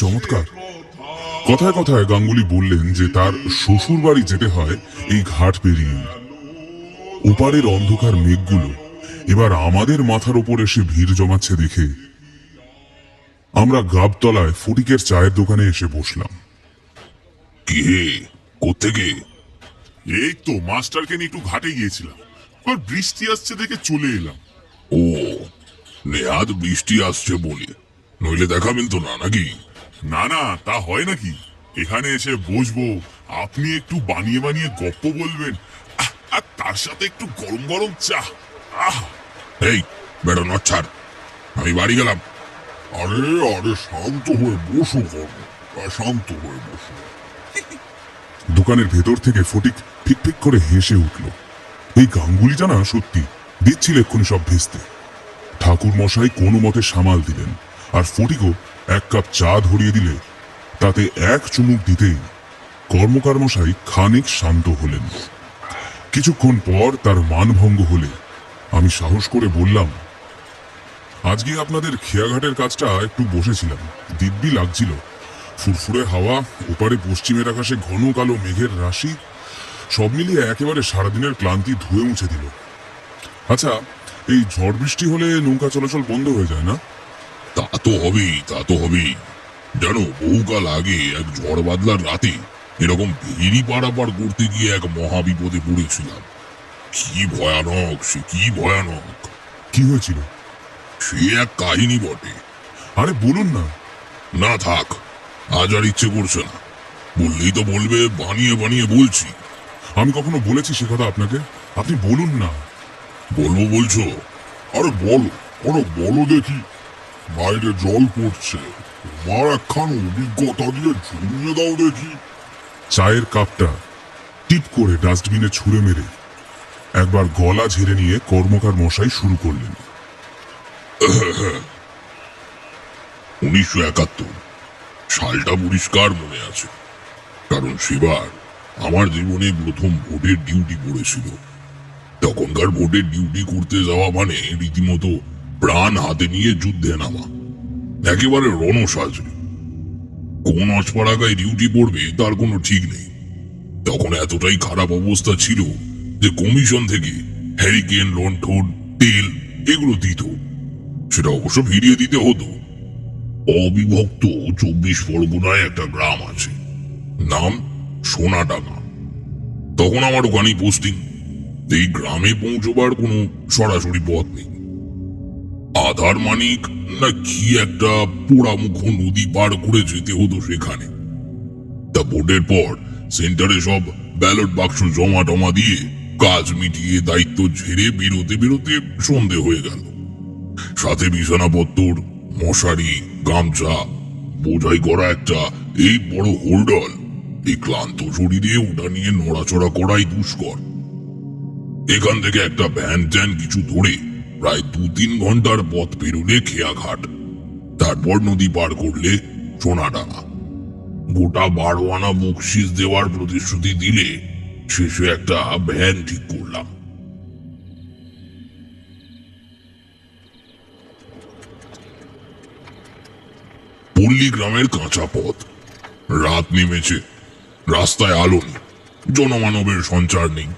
চমৎকার। কথায় কথায় গাঙ্গুলি বললেন যে তার শ্বশুর বাড়ি যেতে হয় এই ঘাট পেরিয়ে। ওপারের অন্ধকার মেঘগুলো এবার আমাদের মাথার ওপর এসে ভিড় জমাচ্ছে দেখে আমরা গাবতলায় ফটিকের চায়ের দোকানে এসে বসলাম। কি হে, কোত্থেকে? এই তো মাস্টারকে নিয়ে একটু ঘাটে গিয়েছিলাম, আর বৃষ্টি আসছে দেখে চলে এলাম। ও, নেহাত বৃষ্টি আসছে বলে, নইলে দেখা মিলতো না নাকি? না না, তা হয় নাকি? এখানে এসে বসবো, আপনি একটু বানিয়ে বানিয়ে গপ্প বলবেন, আর তার সাথে একটু গরম গরম চা। আহ, এই বেড়া নচ্ছার, আমি বাড়ি গেলাম। আরে আরে শান্ত হয়ে বসো কর্ম, শান্ত হয়ে বসো। দোকানের ভেতর থেকে ফটিক ফিক করে হেসে উঠল। এই গাঙ্গুলিটা না সত্যি দিচ্ছিল এক্ষুনি সব ভেস্তে। ঠাকুর মশাই কোনো মতে সামাল দিলেন, আর ফটিকও এক কাপ চা ধরিয়ে দিলে তাতে এক চুমুক দিতেই কর্মকার মশাই খানিক শান্ত হলেন। কিছুক্ষণ পর তার মানভঙ্গ হলে আমি সাহস করে বললাম, আজকে আপনাদের খেয়াঘাটের কাজটা একটু বসেছিলাম, দিব্যি লাগছিল। ফুরফুরে হাওয়া, ওপারে পশ্চিমের আকাশে ঘন কালো মেঘের রাশি, সব মিলিয়ে একেবারে সারাদিনের ক্লান্তি ধুয়ে মুছে দিল। আচ্ছা, এই ঝড় বৃষ্টি হলে নৌকা চলাচল বন্ধ হয়ে যায় না? তা তো হবেই, তা তো হবেই। জানো, বহুকাল আগে এক ঝড় বাদলার রাতে এরকম ভেরি পারাপার করতে গিয়ে এক মহা বিপদে পড়েছিলাম। কি ভয়ানক, সে কি ভয়ানক! কি হয়েছিল? সে এক কাহিনী বটে। আরে বলুন না। না থাক, আজ আর ইচ্ছে করছে না। বললেই তো বলবে বানিয়ে বানিয়ে বলছি। আমি কখনো বলেছি সে কথা আপনাকে? আপনি বলুন না। বলবো বলছো? আরে বলো, ওরা বলো দেখি। বাইরে জল পড়ছে, তোমার একখান অভিজ্ঞতা দিয়ে জমিয়ে দাও দেখি। চায়ের কাপটা টিপ করে ডাস্টবিনে ছুঁড়ে মেরে একবার গলা ঝেড়ে নিয়ে কর্মকার মশাই শুরু করলেন। 1971 সালটা পরিষ্কার মনে আছে, কারণ সেবার আমার জীবনে প্রথম ভোটের ডিউটি পড়েছিল। তখনকার ভোটের ডিউটি করতে যাওয়া মানে রীতিমতো প্রাণ হাতে নিয়ে যুদ্ধে নামা, একেবারে রণসাজে। কোন অজপাড়াগায় ডিউটি পড়বে তার কোনো ঠিক নেই। তখন এতটাই খারাপ অবস্থা ছিল যে কমিশন থেকে হ্যারিকেন, লণ্ঠন, তেল এগুলো দিত। সেটা অবশ্য ফিরিয়ে দিতে হতো। অবিভক্ত 24 পরগনায় একটা গ্রাম আছে, নাম সোনাডাঙ্গা। তখন আমার ওখানেই পোস্টিং। এই গ্রামে পৌঁছবার কোনো সরাসরি পথ নেই। আধার মানিক না কি একটা পোড়ামুখ নদী পার করে যেতে হতো সেখানে। তা ভোটের পর সেন্টারে সব ব্যালট বাক্স জমা টমা দিয়ে কাজ মিটিয়ে দায়িত্ব ঝেড়ে বেরোতে বেরোতে সন্ধে হয়ে গেল। সাথে বিছানাপত্তর, মশারি, গামছা, বোঝাই করা একটা এই বড় হোল্ডাল। এই ক্লান্ত শরীরে ওটা নিয়ে নড়াচড়া করাই দুষ্কর। এখান থেকে একটা ভ্যান ট্যান কিছু ধরে প্রায় 2-3 ঘন্টার পথ পেরোলে খেয়াঘাট, তারপর নদী পার করলে সোনাডাঙ্গা। গোটা 12 আনা বকশিস দেওয়ার প্রতিশ্রুতি দিলে শেষে একটা ভ্যান ঠিক করলাম। পল্লী গ্রামের কাঁচা পথ, রাত নেমেছে, রাস্তায় আলো নেই, জনমানবের সঞ্চার নেই।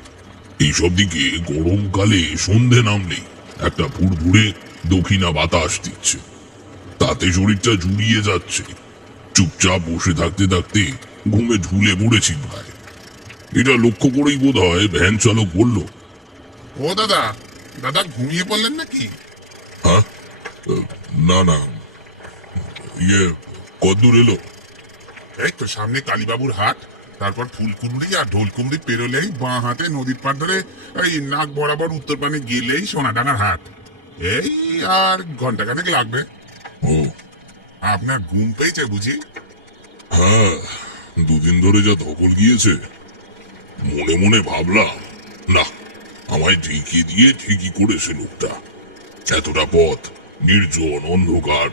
এইসব দিকে গরমকালে সন্ধে নামলেই একটা ফুরফুরে দক্ষিণা বাতাস দিচ্ছে, তাতে শরীরটা জুড়িয়ে যাচ্ছে। চুপচাপ বসে থাকতে থাকতে ঘুমে ঝুলে পড়েছি প্রায়। এটা লক্ষ্য করেই বোধ হয় ভ্যান চালক বলল, ও দাদা, দাদা ঘুমিয়ে পড়লেন নাকি? হ্যাঁ, না না, ইয়ে কদ্দূর এলো? এই তো সামনে কালীবাবুর হাট, তারপর ফুলকুমড়ি আর ঢোলকুমড়ি পেরোলেই বাঁ হাতে নদীর পার ধরে এই নাক বরাবর উত্তর পানে গেলেই সোনাডাঙ্গার হাট। এই আর ঘন্টাখানেক লাগবে। ও আপনার ঘুম পেয়েছে বুঝি? হ্যাঁ, 2 দিন ধরে যা ধকল গিয়েছে। মনে মনে ভাবলাম, না, আমায় ঢেকে দিয়ে ঠিকই করেছে লোকটা। এতটা পথ, নির্জন, অন্ধকার,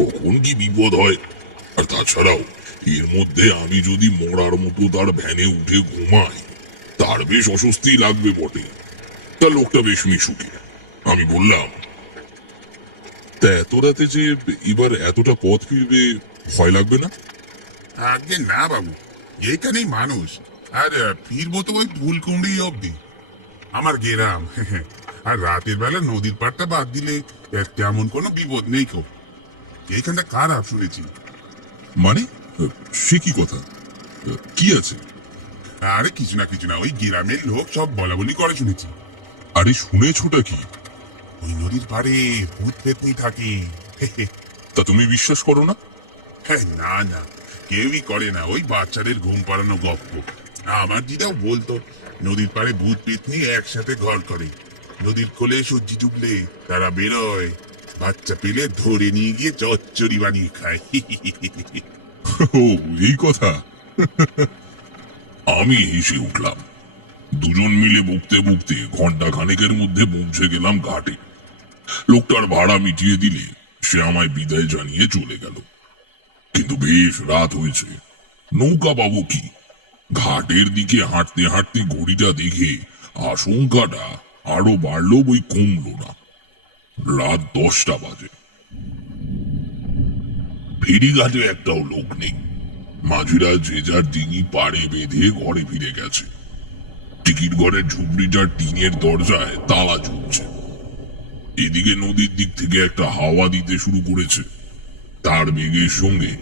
কখন কি বিপদ হয়। আর তাছাড়াও এর মধ্যে আমি যদি মরার মতো তার ভ্যানে উঠে ঘুমাই, তার বেশ অস্বস্তি লাগবে বটে। তা লোকটা বেশ মিশুকে। আমি বললাম, তা এত রাতে যে এবার এতটা পথ ফিরবে ভয় লাগবে না? আগে না বাবু, এইখানেই মানুষ। আর ফিরবো তো ওই ফুলকুমড়ি অব্দি। আমার গেরাম। আর রাতের বেলা নদীর পাড়টা বাদ দিলে তেমন কোনো বিপদ নেই কো। এইখানটা খারাপ শুনেছি। মানে সে কি কথা? কি আছে? আরে কিছু না, ওই গ্রামের লোক সব বলা বলি করে শুনেছি। আরে শুনেছোটা কি? ওই নদীর পাড়ে ভূত পেতনি থাকে। তা তুমি বিশ্বাস করো না? হ্যাঁ, না, কেউই করে না, ওই বাচ্চাদের ঘুম পাড়ানো গপ্প। আমার দিদাও বলতো নদীর পাড়ে ভূত পেতনি একসাথে ঘর করে। নদীর কোলে সূর্যি ডুবলে তারা বেরোয়, বাচ্চা পেলে ধরে নিয়ে গিয়ে চচ্চড়ি বানিয়ে খায়। ও এই কথা। আমি হেসে উঠলাম। দুজন মিলে বকতে বকতে ঘন্টা খানেকের মধ্যে পৌঁছে গেলাম ঘাটে। লোকটার ভাড়া মিটিয়ে দিলে সে আমায় বিদায় জানিয়ে চলে গেল। কিন্তু বেশ রাত হয়েছে, নৌকা পাবো কি? ঘাটের দিকে হাঁটতে হাঁটতে ঘড়িটা দেখে আশঙ্কাটা আরো বাড়লো, বই কমলো না। রাত 10টা বাজে। ফেরিঘাটে একটাও লোক নেই। মাঝিরা যে যার ডিঙি পাড়ে বেঁধে ঘরে ফিরে গেছে। টিকিট ঘরের ঝুপড়িটার টিনের দরজায় তালা ঝুলছে। এদিকে নদীর দিক থেকে একটা হাওয়া দিতে শুরু করেছে। তার বেগের সঙ্গে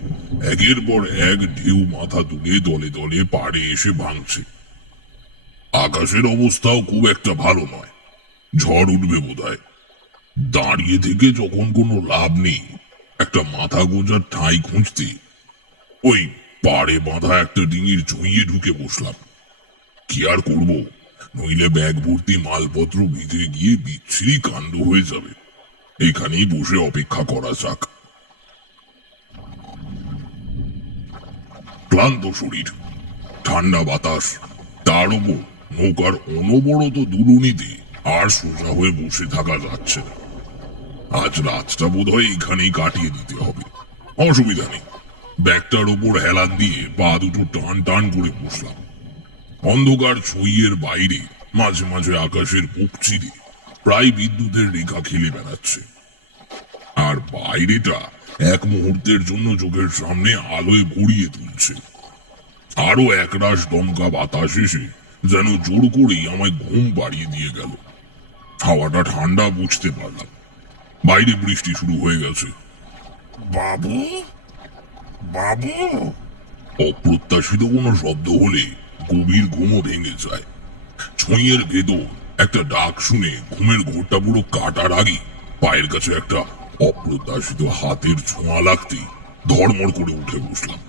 একের পর এক ঢেউ মাথা তুলে দলে দলে পাড়ে এসে ভাঙছে। আকাশের অবস্থাও খুব একটা ভালো নয়, ঝড় উঠবে বোধহয়। দাঁড়িয়ে থেকে যখন কোনো লাভ নেই, একটা মাথা গোজার ঠাঁই খুঁজতে ওই পাড়ে বাঁধা একটা ডিঙির ঝুঁইয়ে ঢুকে বসলাম। কি আর করব, নইলে ব্যাগ ভর্তি মালপত্র ভিজে গিয়ে বিচ্ছিরি কাণ্ড হয়ে যাবে। এখানেই বসে অপেক্ষা করা যাক। ক্লান্ত শরীর, ঠান্ডা বাতাস, তার উপর নৌকার অনবরত দুলুনিতে আর সোজা হয়ে বসে থাকা যাচ্ছে না। আজ রাতটা বোধ হয় এখানেই কাটিয়ে দিতে হবে। অসুবিধা নেই। ব্যাগটার ওপর হেলান দিয়ে পা দুটো টান টান করে বসলাম। অন্ধকার ছইয়ের বাইরে মাঝে মাঝে আকাশের বুক চিরে প্রায় বিদ্যুতের রেখা খেলে বেড়াচ্ছে। আর বাইরেটা এক মুহূর্তের জন্য চোখের সামনে আলোয় গড়িয়ে তুলছে। আরো একরাশ দমকা বাতাস এসে যেন জোর করেই আমায় ঘুম পাড়িয়ে দিয়ে গেল। হাওয়াটা ঠান্ডা বুঝতে পারলাম। বাইরে বৃষ্টি শুরু হয়ে গেছে। বাবু, বাবু, অপ্রত্যাশিত কোনো শব্দ হলে গভীর ঘুমও ভেঙে যায়। ছুঁয়ের ভেতর একটা ডাক শুনে ঘুমের ঘোরটা পুরো কাটার আগে পায়ের কাছে একটা অপ্রত্যাশিত হাতের ছোঁয়া লাগতেই ধড়মড় করে উঠে বসলাম।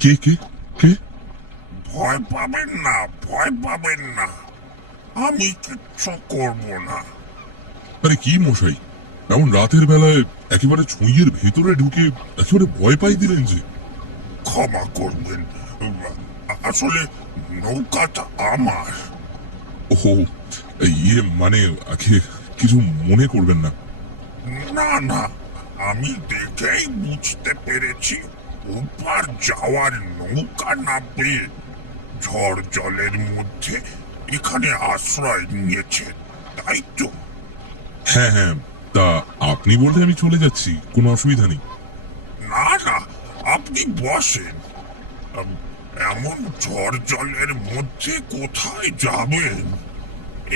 কে কে কে? ভয় পাবেন না, ভয় পাবেন না, আমি কিচ্ছু করব না। আরে কি মশাই, এমন রাতের বেলায় একেবারে ছুঁয়ের ভেতরে ঢুকে একেবারে ভয় পাই দিলেন যে। ক্ষমা করবেন, আসলে নৌকাটা আমার। ও ইয়ে মানে কিছু মনে করবেন না। না না, আমি দেখেই বুঝতে পেরেছি ওপার যাওয়ার নৌকা না পেয়ে ঝড় জলের মধ্যে এখানে আশ্রয় নিয়েছে, তাই তো? হ্যাঁ হ্যাঁ, তা আপনি বলতে আমি চলে যাচ্ছি, কোনো অসুবিধা নেই। না না, আপনি বসেন। এমন ঝড় জলের মধ্যে কোথায় যাবেন?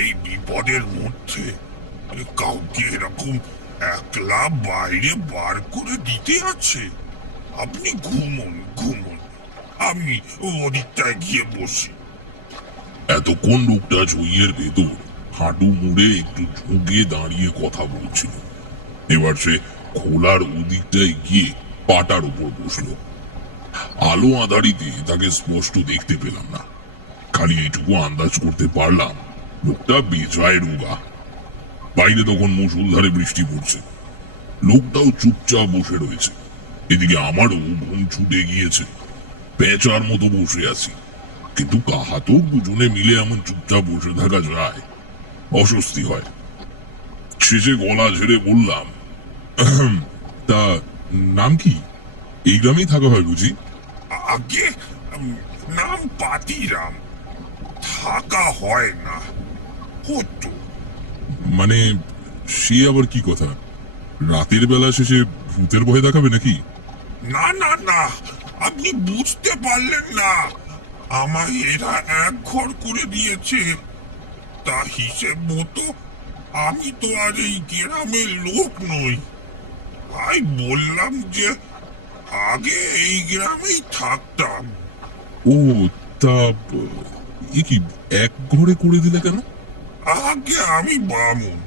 এই বিপদের মধ্যে কাউকে এরকম একলা বাইরে বার করে দিতে আছে? আপনি ঘুমুন ঘুমুন, আমি ওদিকটায় গিয়ে বসি। এতক্ষণ লোকটা ছুঁয়ের ভেতর হাঁটু মুড়ে একটু ঝুঁকে দাঁড়িয়ে কথা বলছিল। এবার সে খোলার ওদিকটায় গিয়ে পাটার উপর বসলো। আলো আঁধারিতে তাকে স্পষ্ট দেখতে পেলাম না, খালি এইটুকু আন্দাজ করতে পারলাম লোকটা বেজায় রোগা। বাইরে তখন মুষলধারে বৃষ্টি পড়ছে। লোকটাও চুপচাপ বসে রয়েছে। এদিকে আমারও ঘুম ছুটে গিয়েছে। পেঁচার মতো বসে আছি, কিন্তু কাহাতো দুজনে মিলে এমন চুপচাপ বসে থাকা যায়? অস্বস্তি হয়। শেষে গলা ঝেড়ে বললাম, তা নাম কি? এই গ্রামেই থাকা হয় বুঝি? আগে নাম পাতিরাম, থাকা হয় না, হতো। মানে সে আবার কি কথা? রাতের বেলা শেষে ভূতের ভয় দেখাবে নাকি? না না না, আপনি বুঝতে পারলেন না। আমায় এরা এক ঘর করে দিয়েছে। তা হিসেব মতো আমি তো আর এই গ্রামের লোক নই। তাই বললাম যে আগে এই গ্রামেই থাকতাম। ও, তা এ কি এক ঘরে করে দিলে কেন? আগে আমি বামুন,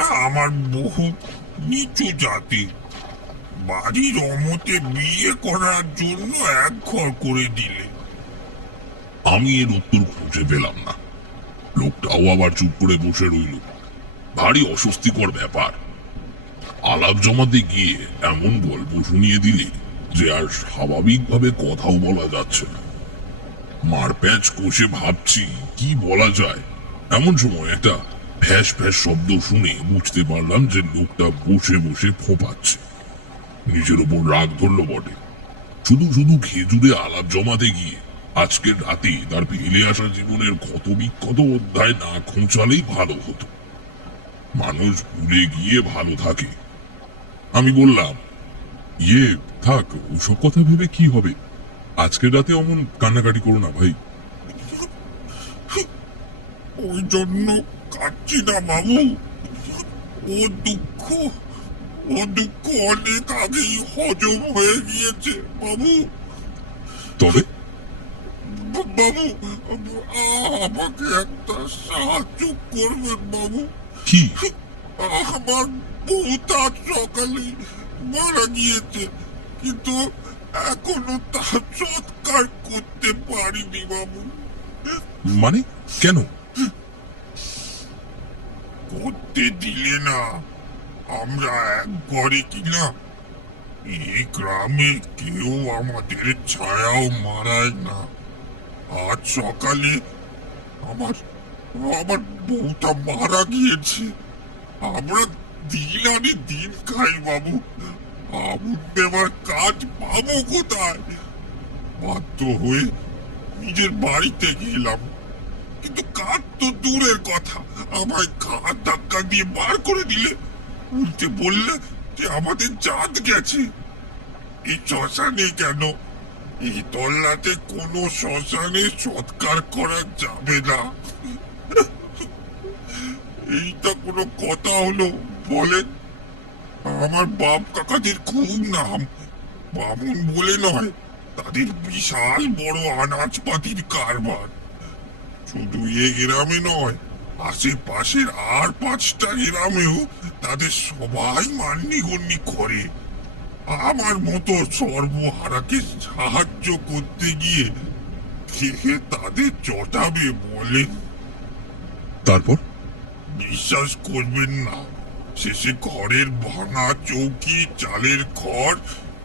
আর আমার বহু নিচু জাতি। বাড়ির অমতে বিয়ে করার জন্য এক ঘর করে দিলে। আমি এর উত্তর খুঁজে পেলাম না। লোকটাও আবার চুপ করে বসে রইল। ভারী অস্বস্তিকর ব্যাপার। আলাপ জমাতে গিয়ে এমন গল্প শুনিয়ে দিলে যে আর স্বাভাবিকভাবে কথাও বলা যাচ্ছে না। মারপ্যাঁচ কষে ভাবছি কি বলা যায়, এমন সময় একটা ফ্যাস ফ্যাস শব্দ শুনে বুঝতে পারলাম যে লোকটা বসে বসে ফোঁপাচ্ছে। নিজের ওপর রাগ ধরল বটে। শুধু শুধু খেজুরে আলাপ জমাতে গিয়ে আজকের রাতে তার ফেলে আসা জীবনের ক্ষত বিক্ষত অধ্যায় না খোঁচালেই ভালো হতো। মানুষ ভুলে গিয়ে ভালো থাকে। আমি বললাম, থাক, ওসব কথা ভেবে কি হবে? আজকের রাতে অমন কান্নাকাটি করো না ভাই। ওই জন্য কাঁদছি না বাবু। ও দুঃখ অনেক আগেই হজম হয়ে গিয়েছে বাবু। তবে বাবু, আমাকে একটা সাহায্য করবেন বাবু। কি? আমার বউ তার সকালে মারা গিয়েছে, কিন্তু এখনো তার সৎকার করতে পারিনি বাবু। মানে কেন? করতে দিলে না। আমরা এক ঘরে কিনা, এই গ্রামে কেউ আমাদের ছায়াও মারায় না। আজ সকালে আমার আমার বউটা মারা গিয়েছে। আমরা দিন আনি দিন খাই বাবু। আগুন দেওয়ার কাজ পাবো কোথায়? বাধ্য হয়ে নিজের বাড়িতে গেলাম, কিন্তু কাজ তো দূরের কথা, আমায় ঘাট ধাক্কা দিয়ে বার করে দিলে। উল্টে বললে যে আমাদের জাত গেছে। এই শ্মশানে কেন, এই তল্লাতে কোনো শ্মশানে সৎকার করা যাবে না। এইটা কোনো কথা হলো বলেন? আমার বাপ কাকাদের খুব নাম, বামুন বলে নয়, তাদের বিশাল বড় আনাজপাতির কারবার। শুধু এ গ্রামে নয়, আশেপাশের আর 5টা গ্রামেও তাদের সবাই মান্যিগণ্যি করে। আমার মতো সর্বহারাকে সাহায্য করতে গিয়ে কে তাদের চটাবে বলেন? তারপর? বিশ্বাস করবেন না, শেষে ঘরের ভাঙা চৌকি, চালের খড়,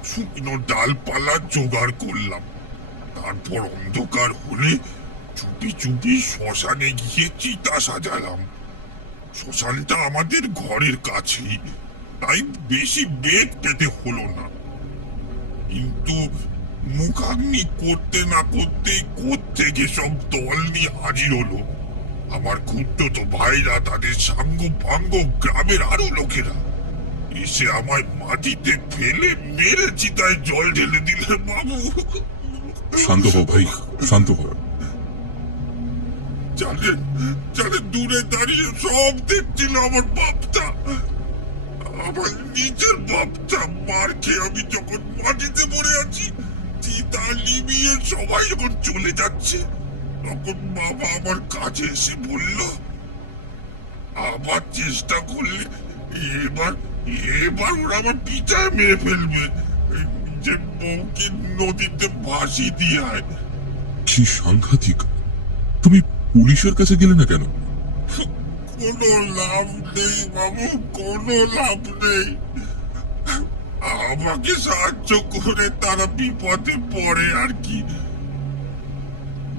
শুকনো ডালপালা জোগাড় করলাম। তারপর অন্ধকার হলে চুপি চুপি শ্মশানে গিয়ে চিতা সাজালাম। শ্মশানটা আমাদের ঘরের কাছেই, তাই বেশি বেগ পেতে হলো না। কিন্তু মুখাগ্নি করতে না করতেই কোত্থেকে সব দল নিয়ে হাজির হলো। আমার খুঁড়তো ভাইরা, তাদের সাঙ্গ পাঙ্গ, গ্রামের আরো লোকেরা এসে আমায় মাটিতে ফেলে মেরে চিতায় জল ঢেলে দিলে বাবু। শান্ত হও ভাই, শান্ত হও। জানেন জানেন, দূরে দাঁড়িয়ে সব দেখছিল আমার বাপটা, আমার নিজের বাপটা। মার খেয়ে আমি যখন মাটিতে পড়ে আছি, চিতা নিভিয়ে সবাই যখন চলে যাচ্ছে, তখন বাবা আমার কাছে এসে বলল, আবার চেষ্টা করলে এবার এবার ওরা আমার পিঠায় মেরে ফেলবে। যে বউকে নদীতে ভাসি দিয়ে আয়। কি সাংঘাতিক! তুমি পুলিশের কাছে গেলে না কেন? কোনো লাভ নেই বাবু, কোনো লাভ নেই। আমাকে সাহায্য করে তারা বিপদে পড়ে আর কি।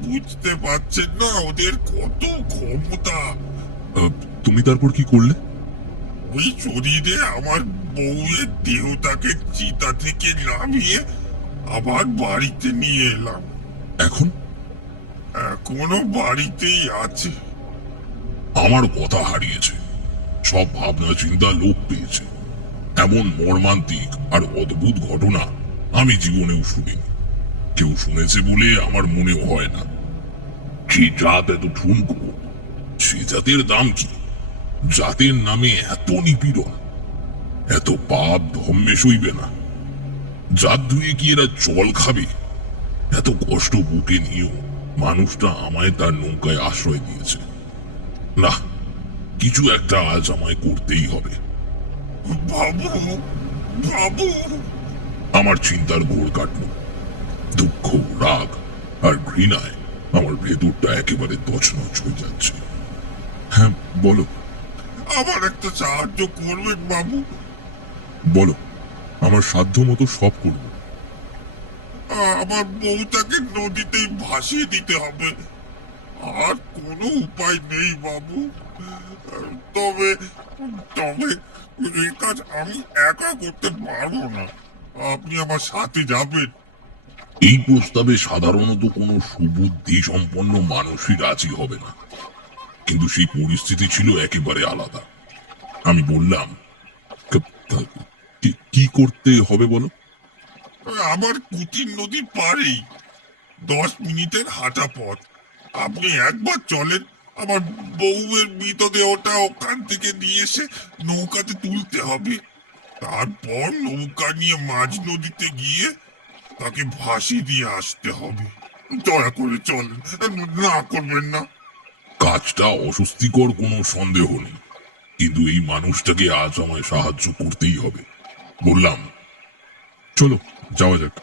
বুঝতে পারছেন না ওদের কত ক্ষমতা। তুমি তারপর কি করলে? ওই শরীরে আমার বউয়ের দেহটাকে চিতা থেকে নামিয়ে আবার বাড়িতে নিয়ে এলাম। এখন? এখনো বাড়িতেই আছে। আমার কথা হারিয়েছে, সব ভাবনা চিন্তা লোপ পেয়েছে। এমন মর্মান্তিক আর অদ্ভুত ঘটনা আমি জীবনেও শুনিনি। কেউ শুনেছে বলে আমার মনেও হয় না। যে জাত এত ঠুনকো, সে জাতের দাম কি? জাতের নামে এত নিপীড়ন, এত পাপ ধম্মে সইবে না? জাত ধুয়ে কি এরা জল খাবে? এত কষ্ট বুকে নিয়েও মানুষটা আমায় তার নৌকায় আশ্রয় দিয়েছে। না, কিছু একটা আজ আমায় করতেই হবে। বাবু, বাবু, আমার চিন্তার ঘোর কাটল। দুঃখ, রাগ আর ঘৃণায় আমার ভেতরটা একেবারে তছনছ হয়ে যাচ্ছে। হ্যাঁ, বলো। আমার একটা সাহায্য করবেন বাবু? বলো, আমার সাধ্য মতো সব করব। আমার বউটাকে নদীতেই ভাসিয়ে দিতে হবে। আর কোনো উপায় নেই বাবু। তবে তবে এই কাজ আমি একা করতে পারবো না। আপনি আমার সাথে যাবেন? এই প্রস্তাবে সাধারণত কোনো সুবুদ্ধি সম্পন্ন মানুষই রাজি হবে না, কিন্তু সেই পরিস্থিতি ছিল একেবারে আলাদা। আমি বললাম, কি করতে হবে বলো? আমার কুটির নদীর পাড়েই 10 মিনিটের হাঁটা পথ। আপনি একবার চলেন, আমার বউয়ের মৃতদেহটা ওখান থেকে নিয়ে এসে নৌকাতে তুলতে হবে। তারপর নৌকা নিয়ে মাঝ নদীতে গিয়ে তাকে ভাসিয়ে দিয়ে আসতে হবে। দয়া করে চলেন, না করবেন না। কাজটা অস্বস্তিকর কোনো সন্দেহ নেই, কিন্তু এই মানুষটাকে আজ আমায় সাহায্য করতেই হবে। বললাম, চলো যাওয়া যাক।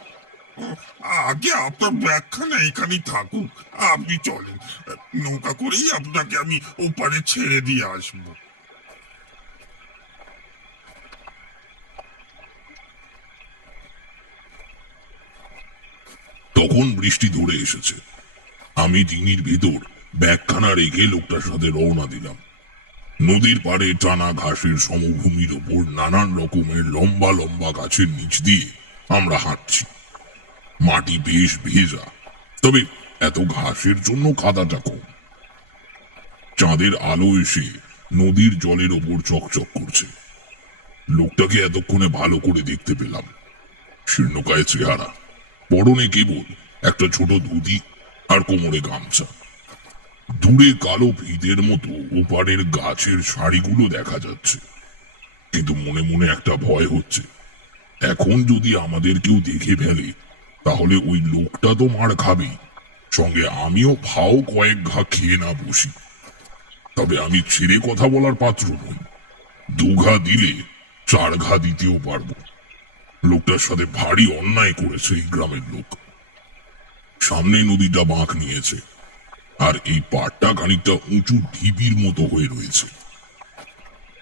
আগে আপনার ব্যাখ্যানা এখানেই থাকুক, আপনি চলেন। নৌকা করেই আপনাকে আমি ওপারে ছেড়ে দিয়ে আসবো। তখন বৃষ্টি ধরে এসেছে। আমি ডিঙির ভিতর ব্যাগখানা রেখে লোকটার সাথে রওনা দিলাম। নদীর পাড়ে টানা ঘাসের সমভূমির ওপর নানান রকমের লম্বা লম্বা গাছের নিচ দিয়ে আমরা হাঁটছি। মাটি বেশ ভেজা, তবে এত ঘাসের জন্য কাদাটা কম। চাঁদের আলো এসে নদীর জলের ওপর চকচক করছে। লোকটাকে এতক্ষণে ভালো করে দেখতে পেলাম। শীর্ণকায় চেহারা, পরনে কেবল একটা ছোট ধুতি আর কোমরে গামছা। দূরে কালো ভিদের মতো ওপারের গাছের সারিগুলো দেখা যাচ্ছে, কিন্তু মনে মনে একটা ভয় হচ্ছে। এখন যদি আমাদের কেউ দেখে ফেলে, তাহলে ওই লোকটা তো মার খাবেই, সঙ্গে আমিও ফাও কয়েক ঘা খেয়ে না বসি। তবে আমি ছেড়ে কথা বলার পাত্র নই। 2 ঘা দিলে 4 ঘা দিতেও পারবো। লোকটার সাথে ভারী অন্যায় করেছে এই গ্রামের লোক। সামনে নদীটা বাঁক নিয়েছে, আর এই পাড়টা খানিকটা উঁচু ঢিবির মতো হয়ে রয়েছে।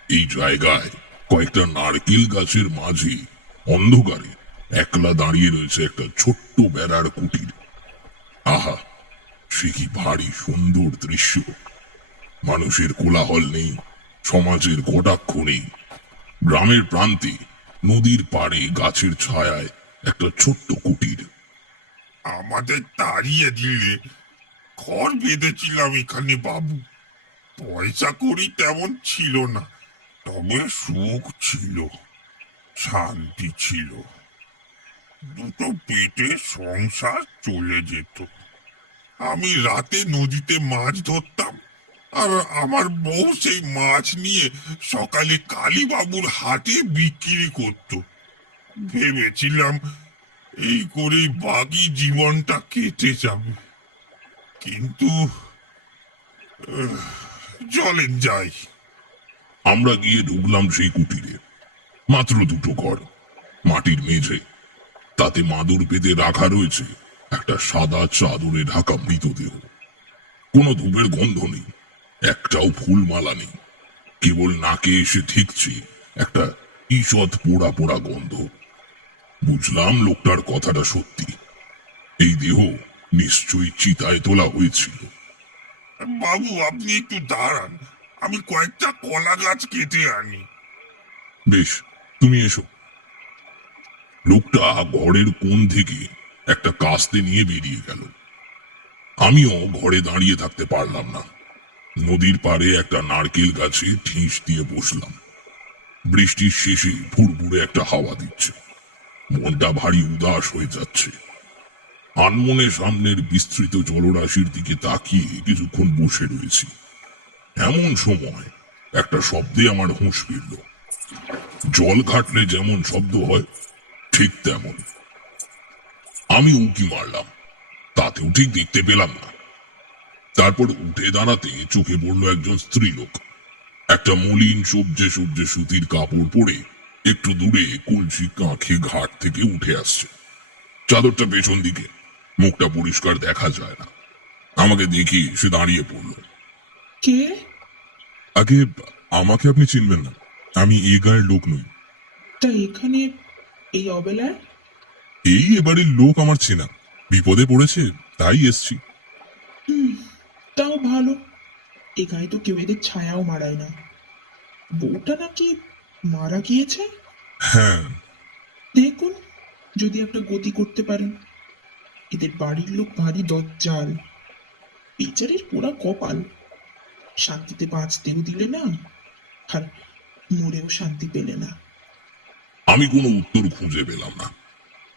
এই জায়গায় কয়েকটা নারকেল গাছের মাঝে অন্ধকারে একলা দাঁড়িয়ে রয়েছে একটা ছোট্ট বেড়ার কুটির। আহা, সে কি ভারী সুন্দর দৃশ্য! মানুষের কোলাহল নেই, সমাজের কটাক্ষ নেই। গ্রামের প্রান্তে নদীর পাড়ে গাছের ছায়ায় একটা ছোট্ট কুটির। আমাদের তাড়িয়ে দিলে ঘর বেঁধেছিলাম এখানে বাবু। পয়সা করি তেমন ছিল না, তবে সুখ ছিল, শান্তি ছিল। দুটো পেটে সংসার চলে যেত। আমি রাতে নদীতে মাছ ধরতাম, আর আমার বউ সেই মাছ নিয়ে সকালে কালীবাবুর হাটে বিক্রি করত। ভেবেছিলাম এই করেই বাকি জীবনটা কেটে যাবে, কিন্তু চলেন যাই। আমরা গিয়ে ঢুকলাম সেই কুটিরে। মাত্র 2টো ঘর, মাটির মেঝে, তাতে মাদুর পেতে রাখা রয়েছে একটা সাদা চাদরে ঢাকা মৃতদেহ। কোনো ধূপের গন্ধ নেই, একটাও ফুলমালা নেই, কেবল নাকে এসে ঠেকছে একটা ঈষৎ পোড়া পোড়া গন্ধ। বুঝলাম লোকটার কথাটা সত্যি। এই দেহ নিশ্চয়ই চিতায় তোলা হয়েছিল। বাবু, আপনি একটু দাঁড়ান, আমি কয়েকটা কলা গাছ কেটে আনি। বেশ, তুমি এসো। লোকটা ঘরের কোণ থেকে একটা কাস্তে নিয়ে বেরিয়ে গেল। আমিও ঘরে দাঁড়িয়ে থাকতে পারলাম না। নদীর পাড়ে একটা নারকেল গাছে ঠেস দিয়ে বসলাম। বৃষ্টির শেষে ফুরফুরে একটা হাওয়া দিচ্ছে। মনটা ভারী উদাস হয়ে যাচ্ছে। আনমনে সামনের বিস্তৃত জলরাশির দিকে তাকিয়ে কিছুক্ষণ বসে রয়েছি। এমন সময় একটা শব্দে আমার হুঁশ ফিরল। জল ঘাটলে যেমন শব্দ হয় ঠিক তেমন। আমি উঁকি মারলাম, তাতেও ঠিক দেখতে পেলাম না। তারপর উঠে দাঁড়াতে চোখে পড়ল একজন স্ত্রীলোক। একটা মলিন সবজে সবজে সুতির কাপড় পরে একটু দূরে কলসি কাঁখে ঘাট থেকে উঠে আসছে। চাদরটা পেছন দিকে, মুখটা পরিষ্কার দেখা যায় না। আমাকে দেখি সে দাঁড়িয়ে পড়ল। কে? আগে আমাকে আপনি চিনবেন না, আমি এ গায়ের লোক নই। তা এখানে এই অবেলায়? এই এবারের লোক আমার চেনা, বিপদে পড়েছে তাই এসছি। তাও ভালো, এ গায়ে তো কেউ এদের ছায়াও মারায় না। বউটা নাকি মারা গিয়েছে? হ্যাঁ, দেখুন, যদি একটা গতি করতে পারেন। এদের বাড়ির লোক ভারী দজ্জাল, বেচারির পোড়া কপাল। শান্তিতে বাঁচতেও দিলে না, আর মরেও শান্তি পেলে না। আমি কোনো উত্তর খুঁজে পেলাম না।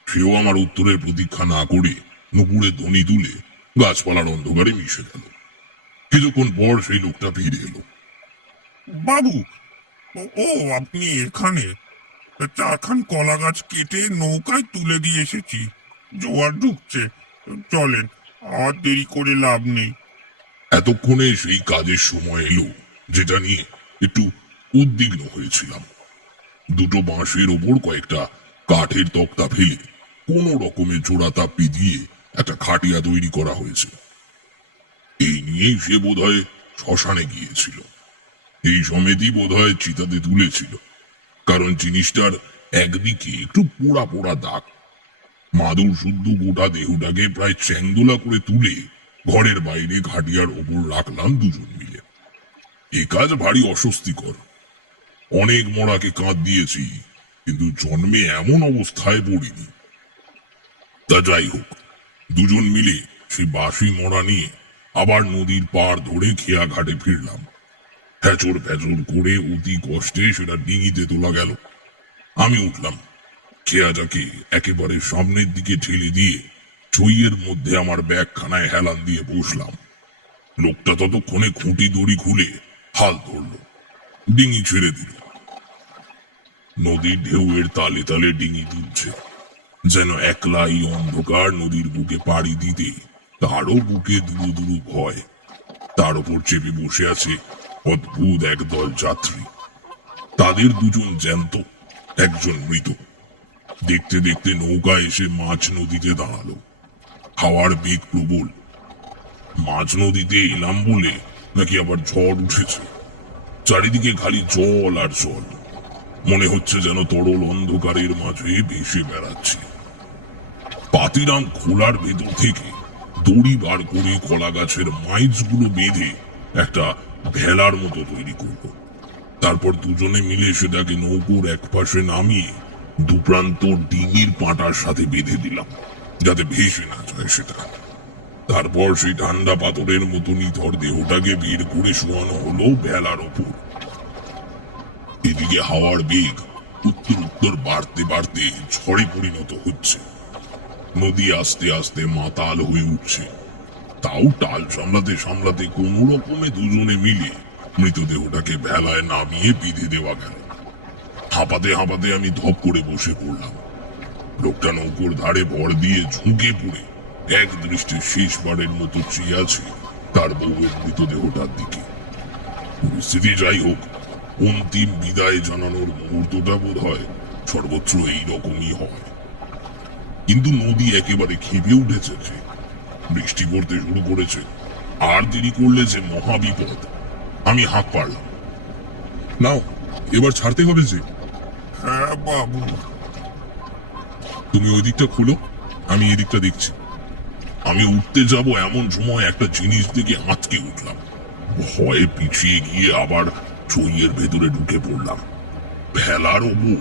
সেও আমার উত্তরের প্রতীক্ষা না করে নুপুরের ধ্বনি তুলে গাছপালার অন্ধকারে মিশে গেল। কিছুক্ষণ পর সেই লোকটা ফিরে এলো। বাবু, ও আপনি এখানে? চারখান কলা গাছ কেটে নৌকায় তুলে দিয়ে এসেছি, জোয়ার ঢুকছে। চলেন, আর দেরি করে লাভ নেই। এতক্ষণে সেই কাজের সময় এলো যেটা নিয়ে একটু উদ্বিগ্ন হয়েছিলাম। দুটো বাঁশের ওপর কয়েকটা কাঠের তক্তা ফেলে কোন রকমের জোড়া তাপ্পি দিয়ে একটা খাটিয়া তৈরি করা হয়েছে। এই নিয়েই সে বোধহয় শ্মশানে গিয়েছিল। এই সমেতই বোধহয় চিতাতে তুলেছিল, কারণ জিনিসটার একদিকে একটু পোড়া পোড়া দাগ। মাদুর শুদ্ধ গোটা দেহটাকে প্রায় চ্যাংদোলা করে তুলে ঘরের বাইরে খাটিয়ার ওপর রাখলাম দুজন মিলে। এ কাজ ভারী অস্বস্তিকর। অনেক মরাকে কাঁধ দিয়েছি, কিন্তু জন্মে এমন অবস্থায় পড়িনি। তা যাই হোক, দুজন মিলে সেই বাঁশি মরা নিয়ে আবার নদীর পাড় ধরে খেয়া ঘাটে ফিরলাম। ফ্যাচর ফ্যাচর করে অতি কষ্টে সেটা ডিঙিতে তোলা গেল। আমি উঠলাম, খেয়াটাকে একেবারে সামনের দিকে ঠেলে দিয়ে ছইয়ের মধ্যে আমার ব্যাগখানায় হেলান দিয়ে বসলাম। লোকটা ততক্ষণে খুঁটি দড়ি খুলে হাল ধরল, ডিঙি ছেড়ে দিল। নদীর ঢেউয়ের তালে তালে ডিঙি দুলছে, যেন একলা এই অন্ধকার নদীর বুকে পাড়ি দিতে তারও বুকে দুরু দুরু ভয়। তার উপর চেপে বসে আছে অদ্ভুত একদল যাত্রী। তাদের দুজন জ্যান্ত, একজন মৃত। দেখতে দেখতে নৌকা এসে মাঝ নদীতে দাঁড়ালো। হাওয়ার বেগ প্রবল। মাঝ নদীতে এলাম বলে নাকি আবার ঝড় উঠেছে। চারিদিকে খালি জল আর জল। মনে হচ্ছে যেন তরল অন্ধকারের মাঝে ভেসে বেড়াচ্ছে। পাতিরাম খোলার ভেতর থেকে দড়ি বার করে কলা গাছের মাইজগুলো বেঁধে একটা ভেলার মতো তৈরি করলো। তারপর দুজনে মিলে সেটাকে নৌকোর এক পাশে নামিয়ে দুপ্রান্ত ডিঙির পাটার সাথে বেঁধে দিলাম, যাতে ভেসে না যায় সেটা। তারপর সেই ঠান্ডা পাথরের মতো নিথর দেহটাকে বের করে শোয়ানো হলো ভেলার ওপর। এদিকে হাওয়ার বেগ উত্তর উত্তর বাড়তে বাড়তে ঝড়ে পরিণত হচ্ছে। নদী আস্তে আস্তে মাতাল হয়ে উঠছে। তাও টাল সামলাতে সামলাতে কোন রকমে দুজনে মিলে মৃতদেহটাকে ভেলায় নামিয়ে বেঁধে দেওয়া গেল। হাঁপাতে হাঁপাতে আমি ধপ করে বসে পড়লাম। লোকটা নৌকোর ধারে ভর দিয়ে ঝুঁকে পড়ে এক দৃষ্টে শেষবারের মতো চেয়ে আছে তার বউয়ের মৃতদেহটার দিকে। পরিস্থিতি যাই হোক, অন্তিম বিদায় জানানোর মুহূর্তটা বোধ হয় সর্বত্র এইরকমই হয়। কিন্তু নদী একেবারে খেপে উঠেছে যে, বৃষ্টি পড়তে শুরু করেছে। আর দেরি করলে যে মহাবিপদ। আমি হাঁক পারলাম, নাও এবার ছাড়তে হবে যে। হ্যাঁ বাবু। তুমি ওই দিকটা খুলো, আমি এই দিকটা দেখছি। আমি উঠতে যাব এমন সময় একটা জিনিস দেখে আঁতকে উঠলাম। ভয়ে পিছিয়ে গিয়ে আবার ছইয়ের ভেতরে ঢুকে পড়লাম। ভেলার ওপর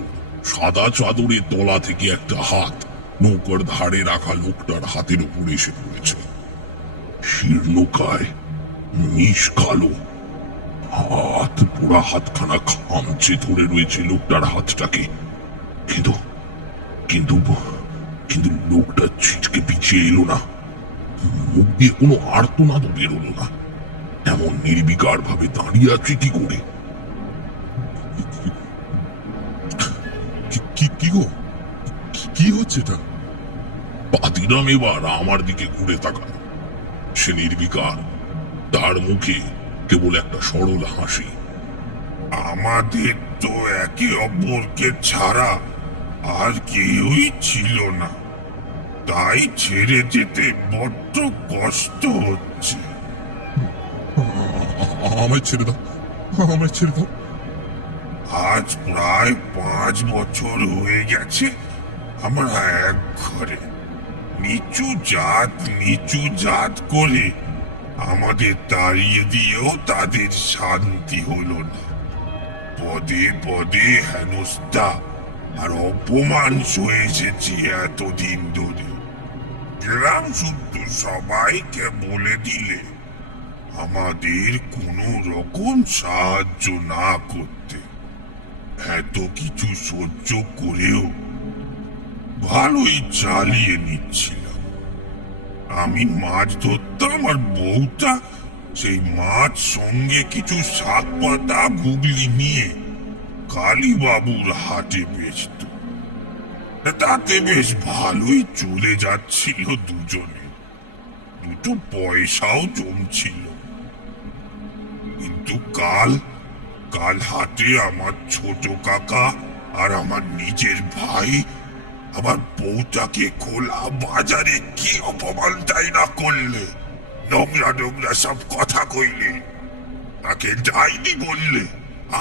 সাদা চাদরের তলা থেকে একটা হাত নৌকার ধারে রাখা লোকটার হাতের উপর এসে পড়েছে। শীর্ণকায়, মিশ কালো, হাত পোড়া হাতখানা খামচে ধরে রয়েছে লোকটার হাতটাকে। কিন্তু কিন্তু কিন্তু লোকটা ছিটকে পিছিয়ে এলো না, মুখ দিয়ে কোনো আর্তনাদও বেরোলো না। এমন নির্বিকার ভাবে দাঁড়িয়ে আছে কি করে? কি গো, কি হচ্ছে এটা? পাতিরাম এবার আমার দিকে ঘুরে তাকাল। সে নির্বিকার, তার মুখে কেবল একটা সরল হাসি। আমাদের তো একে অপরকে ছাড়া আর কেউই ছিল না, তাই ছেড়ে যেতে বড্ড কষ্ট হচ্ছে। আমায় ছেড়ে দাও, আমায় ছেড়ে দাও। আজ প্রায় 5 বছর হয়ে গেছে আমরা এক ঘরে। নিচু জাত করে আমাদের তাড়িয়ে দিয়েও তাদের শান্তি হলো না। পদে পদে হেনস্থা আর অপমান সয়ে এসেছি এতদিন ধরে। গ্রাম শুদ্ধ সবাইকে বলে দিলে আমাদের কোনো রকম সাহায্য না করতে। এত কিছু সহ্য করেও ভালোই চালিয়ে নিচ্ছিলাম। আমি মাছ ধরতাম আর বউটা সেই মাছ সঙ্গে কিছু শাক পাতা গুগলি নিয়ে কালীবাবুর হাটে বেচত। তাতে বেশ ভালোই চলে যাচ্ছিল দুজনে, দুটো পয়সাও জমছিল। কিন্তু কাল হাটে আমার ছোট কাকা আর আমার নিজের ভাই আমার বউটাকে খোলা বাজারে কি অপমানটাই না করলে, নোংরা সব কথা কইলে, তাকে যাইনি বললে,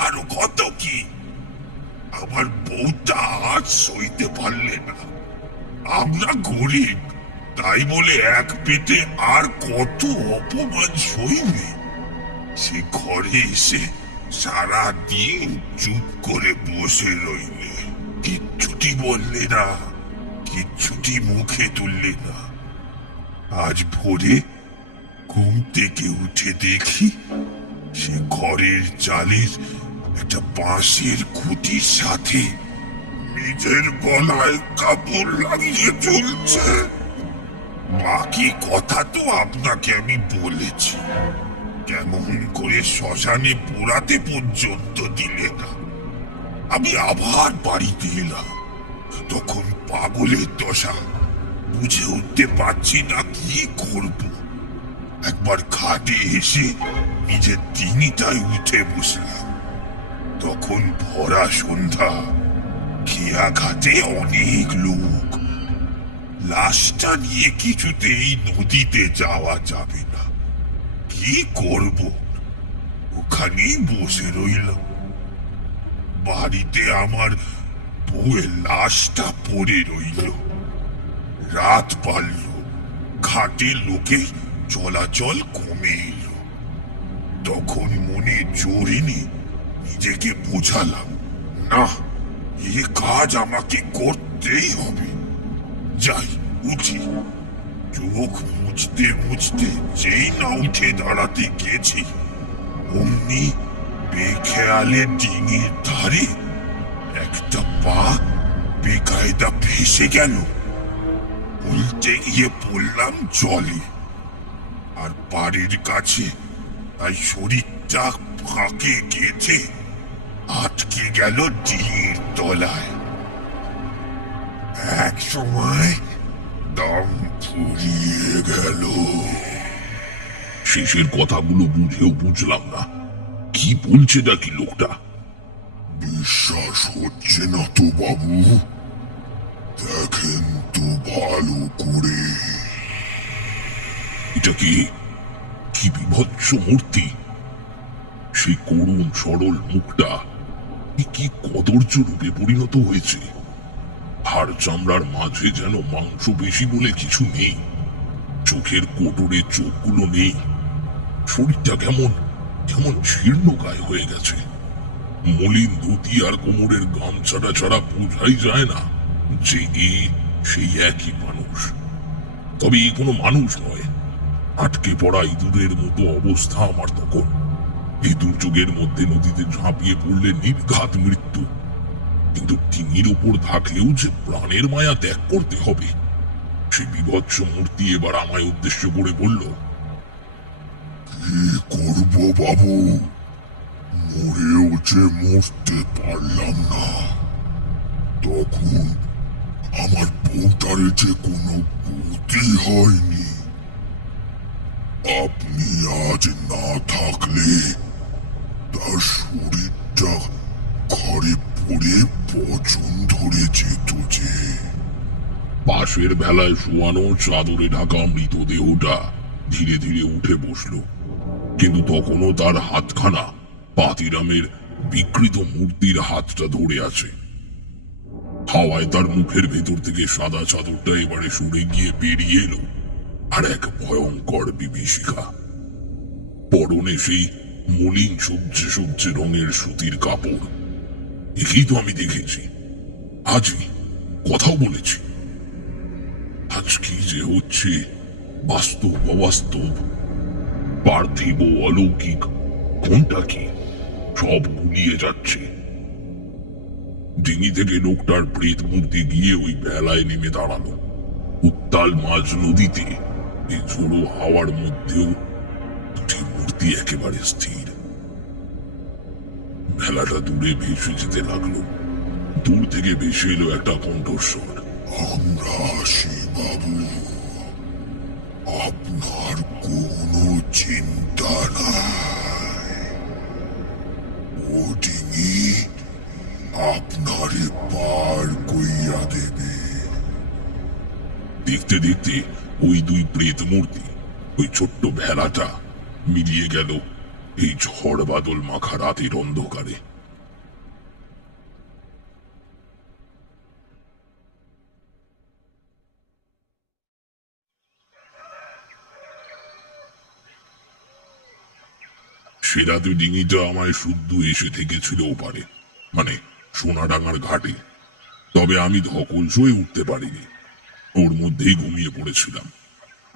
আরো কত কি। আমার বউটা আজ সইতে পারলে না। আমরা গরিব, তাই বলে এক পেটে আর কত অপমান সইবে। সে ঘরে এসে সারা দিন চুপ করে বসে রইলে, কিচ্ছুটি বললে না, কিচ্ছুটি মুখে তুললে না। আজ ভোরে ঘুম থেকে উঠে দেখি সে ঘরের চালের একটা বাঁশের খুঁটির সাথে নিজের গলায় কাপড় লাগিয়ে চলছে। বাকি কথা তো আপনাকে আমি বলেছি। কেমন করে শ্মশানে পোড়াতে পর্যন্ত দিলে না। আমি আবার বাড়িতে এলাম, তখন পাগলের দশা, বুঝে উঠতে পারছি না কি করব। একবার খাটে এসে নিজের তিনিটায় উঠে বসলাম। তখন ভরা সন্ধ্যা, খেয়া ঘাটে অনেক লোক। লাশটা নিয়ে কিছুতেই নদীতে যাওয়া যাবে না, কি করব? ওখানেই বসে রইলাম। বাড়িতে আমার বউয়ের লাশটা পড়ে রইল। রাত পারল, ঘাটে লোকে চলাচল কমে এলো। তখন মনে জোর এনে নিজেকে বোঝালাম, না, এ কাজ আমাকে করতেই হবে। যাই, উঠি। চোখ মুছতে মুছতে যেই না উঠে দাঁড়াতে গেছি, অমনি বেখেয়ালে ডিঙির ধারে একটা পা বেকায়দা ভেসে গেল। উল্টে গিয়ে পড়লাম জলে। আর বাড়ির কাছে তাই শরীরটা ফাঁকে গেছে আটকে গেল ডিঙির তলায়। এক সময় দম ফুরিয়ে গেল। শেষের কথাগুলো বুঝেও বুঝলাম না, কি বলছে নাকি লোকটা। বিশ্বাস হচ্ছে না তো বাবু? দেখেন তো ভালো করে। এটা কি বিভৎস মূর্তি! সেই করুণ সরল মুখটা কি কদর্য রূপে পরিণত হয়েছে। হাড় চামড়ার মাঝে যেন মাংস বেশি বলে কিছু নেই। চোখের কোটরে চোখগুলো নেই। শরীরটা কেমন কেমন জীর্ণকায় হয়ে গেছে। মলিন ধুতি আর কোমরের গামছাটা ছাড়া বোঝাই যায় না যে সেই একই মানুষ। তবে কোনো মানুষ নয়, আটকে পড়া ইঁদুরের মতো অবস্থা আমার তখন। এই দুর্যোগের মধ্যে নদীতে ঝাঁপিয়ে পড়লে নির্ঘাত মৃত্যু। কিন্তু ডিঙির উপর থাকলেও যে প্রাণের মায়া ত্যাগ করতে হবে, সে বিভৎস মূর্তি এবার আমায় উদ্দেশ্য করে বলল, কি করব বাবু, মরেও যে মরতে পারলাম না। তখন আমার বউটারে যে কোনো গতি হয়নি। আপনি আজ না থাকলে তার শরীরটা ঘরে পড়ে পচন ধরে যেত যে। পাশের ভেলায় শোয়ানো চাদরে ঢাকা মৃতদেহটা ধীরে ধীরে উঠে বসল, কিন্তু তখনও তার হাতখানা পাতিরামের বিকৃত মূর্তির হাতটা ধরে আছে। হাওয়ায় তার মুখের ভেতর থেকে সাদা চাদরটা এবারে সরে গিয়ে বেরিয়ে এলো আর এক ভয়ঙ্কর বিভীষিকা। পরনে সেই মলিন সবজে সবজে রঙের সুতির কাপড়। একেই তো আমি দেখেছি, আজই কথাও বলেছি। আজ কি যে হচ্ছে, বাস্তব অবাস্তব, পার্থিব অলৌকিক, কোনটা কি সব গুলিয়ে যাচ্ছে। ডিঙি থেকে লোকটার প্রেত মূর্তি গিয়ে ওই ভেলায় নেমে দাঁড়ালো। উত্তাল মাঝ নদীতে এই ঝোড়ো হাওয়ার মধ্যেও দুটি মূর্তি একেবারে স্থির। ভেলাটা দূরে ভেসে যেতে লাগলো। দূর থেকে ভেসে এলো একটা কণ্ঠস্বর, আমরা আসি বাবু, আপনার কোনো চিন্তা নাই। ও ডিঙি আপনারে পার কইয়া দেবে। দেখতে দেখতে ওই দুই প্রেত মূর্তি, ওই ছোট্ট ভেলাটা মিলিয়ে গেল এই ঝড় বাদল মাখা রাতের অন্ধকারে। সে রাতে ডিঙিটা আমায় শুদ্ধ এসে থেকেছিল ওপারে, মানে সোনাডাঙ্গার ঘাটে। তবে আমি ধকল সয়ে উঠতে পারিনি, ওর মধ্যেই ঘুমিয়ে পড়েছিলাম।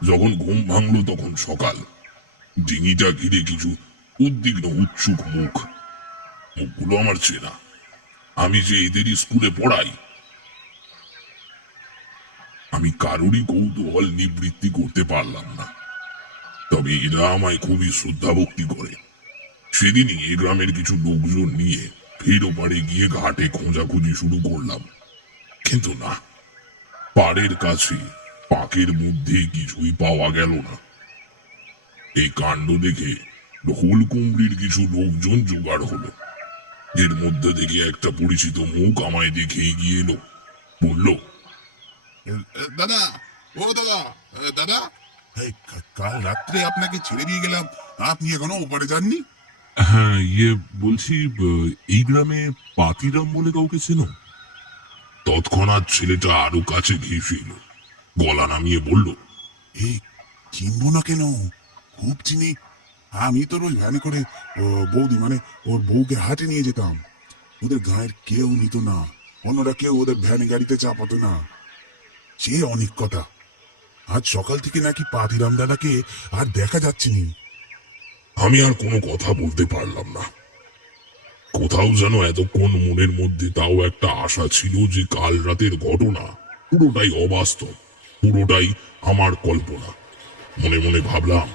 যখন ঘুম ভাঙলো তখন সকাল। ডিঙিটা ঘিরে কিছু উদ্বিগ্ন উৎসুক মুখগুলো আমার চেনা। আমি যে এদেরই স্কুলে পড়াই। আমি কারোরই কৌতূহল নিবৃত্তি করতে পারলাম না, তবে এরা আমায় খুবই শ্রদ্ধা ভক্তি করে। সেদিনই এ গ্রামের কিছু লোকজন নিয়ে ফের ওপারে গিয়ে ঘাটে খোঁজাখুঁজি শুরু করলাম, কিন্তু না, পাড়ের কাছে পাকের মধ্যে কিছুই পাওয়া গেল না। এই কাণ্ড দেখে ঢোল কুমড়ির কিছু লোকজন জোগাড় হলো। এর মধ্যে থেকে একটা পরিচিত মুখ আমায় দেখে এগিয়ে এলো, বলল, দাদা, ও দাদা, দাদা, এই কাল রাত্রে আপনাকে ছেড়ে দিয়ে গেলাম, আপনি এখনো ওপারে যাননি? হ্যাঁ, বলছি, এই গ্রামে পাতিরাম বলে কাউকে চেনো? তৎক্ষণাৎ ছেলেটা আরো কাছে ঘেঁষে এলো, গলা নামিয়ে বলল, এই চিনবো না কেন, খুব চিনি। আমি তো রোজ ভ্যানে করে বৌদি মানে ওর বউকে হাটে নিয়ে যেতাম। ওদের গায়ের কেউ নিত না, অন্যরা কেউ ওদের ভ্যানে গাড়িতে চাপাতো না। সে অনেক কথা। আজ সকাল থেকে নাকি পাতিরাম দাদাকে আর দেখা যাচ্ছে নি। আমি আর কোনো কথা বলতে পারলাম না। কোথাও যেন এতক্ষণ মনের মধ্যে তাও একটা আশা ছিল যে কাল রাতের ঘটনা পুরোটাই অবাস্তব, পুরোটাই আমার কল্পনা। মনে মনে ভাবলাম,